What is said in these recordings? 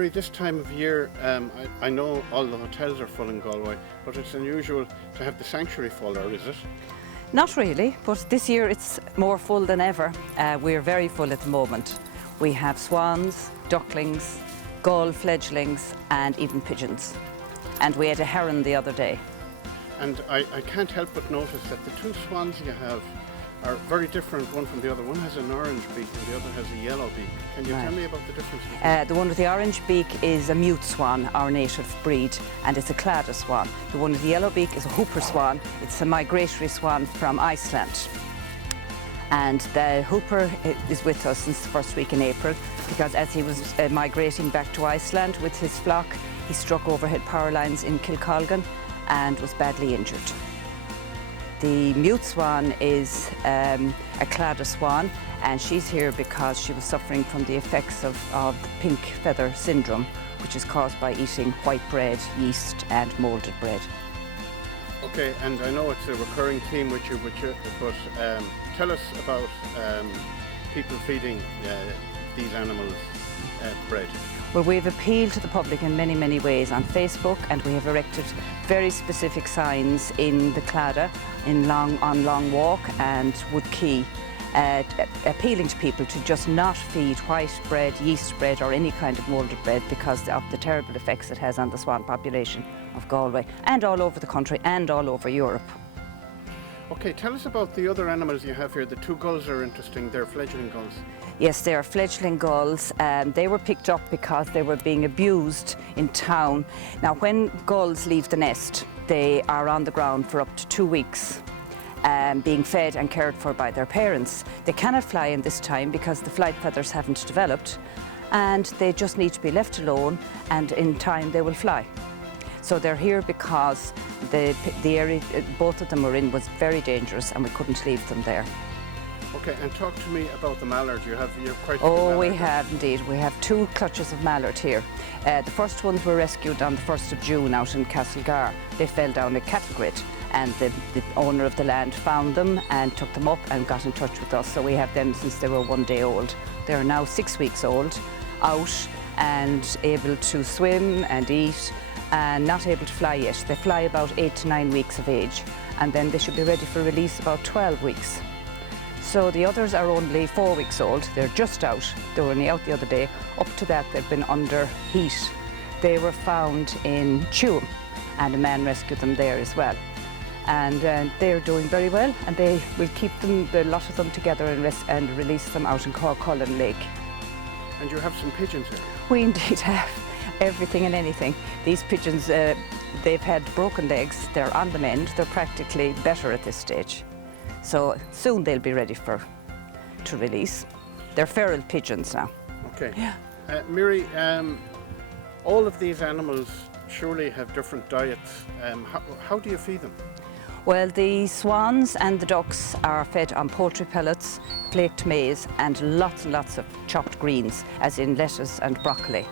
Mary, this time of year, I know all the hotels are full in Galway, but it's unusual to have the sanctuary full, or is it? Not really, but this year it's more full than ever. We're very full at the moment. We have swans, ducklings, gull fledglings and even pigeons. And we had a heron the other day. And I can't help but notice that the two swans you have are very different, one from the other. One has an orange beak and the other has a yellow beak. Can you tell me about the difference? The one with the orange beak is a mute swan, our native breed, and it's a Claddagh swan. The one with the yellow beak is a hooper swan. It's a migratory swan from Iceland. And the hooper is with us since the first week in April, because as he was migrating back to Iceland with his flock, he struck overhead power lines in Kilcolgan and was badly injured. The mute swan is a Claddagh swan, and she's here because she was suffering from the effects of the pink feather syndrome, which is caused by eating white bread, yeast and moulded bread. Okay, and I know it's a recurring theme with you, but tell us about people feeding these animals bread. Well, we've appealed to the public in many, many ways on Facebook, and we have erected very specific signs in the Claddagh, on Long Walk and Wood Quay, appealing to people to just not feed white bread, yeast bread or any kind of moulded bread because of the terrible effects it has on the swan population of Galway and all over the country and all over Europe. Okay, tell us about the other animals you have here. The two gulls are interesting. They're fledgling gulls. Yes, they are fledgling gulls. They were picked up because they were being abused in town. Now, when gulls leave the nest, they are on the ground for up to 2 weeks, being fed and cared for by their parents. They cannot fly in this time because the flight feathers haven't developed, and they just need to be left alone, and in time they will fly. So they're here because the area both of them were in was very dangerous and we couldn't leave them there. Okay, and talk to me about the mallard. You're quite. Oh, we have indeed. We have 2 clutches of mallard here. The first ones were rescued on the 1st of June out in Castlegar. They fell down a cattle grid, and the owner of the land found them and took them up and got in touch with us. So we have them since they were 1 day old. They're now 6 weeks old, out and able to swim and eat, and not able to fly yet. They fly about 8 to 9 weeks of age, and then they should be ready for release about 12 weeks. So the others are only 4 weeks old. They're just out. They were only out the other day. Up to that, they've been under heat. They were found in Tuam, and a man rescued them there as well. And they're doing very well, and they will keep them, a lot of them together and release them out in Corcullen Lake. And you have some pigeons here? We indeed have. Everything and anything. These pigeons, they've had broken legs, they're on the mend, they're practically better at this stage. So soon they'll be ready to release. They're feral pigeons now. Okay. Yeah. Mary, all of these animals surely have different diets. How do you feed them? Well, the swans and the ducks are fed on poultry pellets, flaked maize and lots of chopped greens, as in lettuce and broccoli.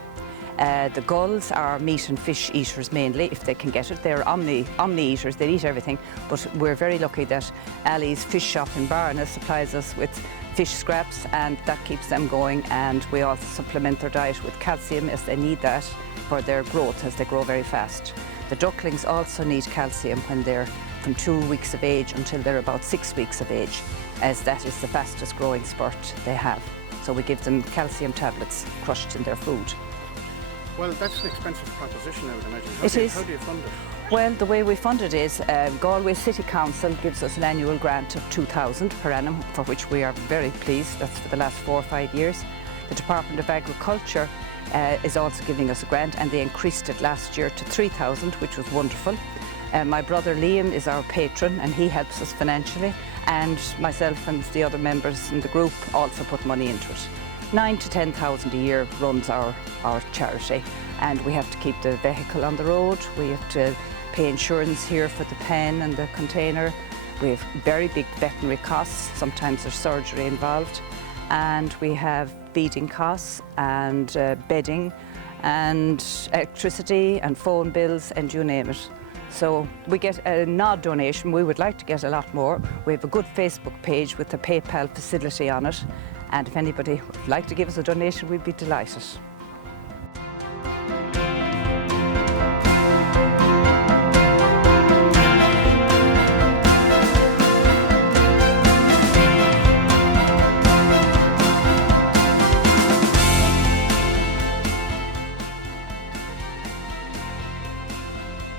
The gulls are meat and fish eaters mainly, if they can get it. They're omni-eaters, they eat everything, but we're very lucky that Ali's fish shop in Barna supplies us with fish scraps, and that keeps them going, and we also supplement their diet with calcium as they need that for their growth as they grow very fast. The ducklings also need calcium when they're from 2 weeks of age until they're about 6 weeks of age, as that is the fastest growing spurt they have. So we give them calcium tablets crushed in their food. Well, that's an expensive proposition, I would imagine. How do you fund it? Well, the way we fund it is Galway City Council gives us an annual grant of 2,000 per annum, for which we are very pleased. That's for the last 4 or 5 years. The Department of Agriculture is also giving us a grant, and they increased it last year to 3,000, which was wonderful. My brother Liam is our patron, and he helps us financially, and myself and the other members in the group also put money into it. 9,000 to 10,000 a year runs our charity, and we have to keep the vehicle on the road. We have to pay insurance here for the pen and the container. We have very big veterinary costs. Sometimes there's surgery involved, and we have feeding costs and bedding and electricity and phone bills and you name it. So we get a nod donation. We would like to get a lot more. We have a good Facebook page with a PayPal facility on it. And if anybody would like to give us a donation, we'd be delighted.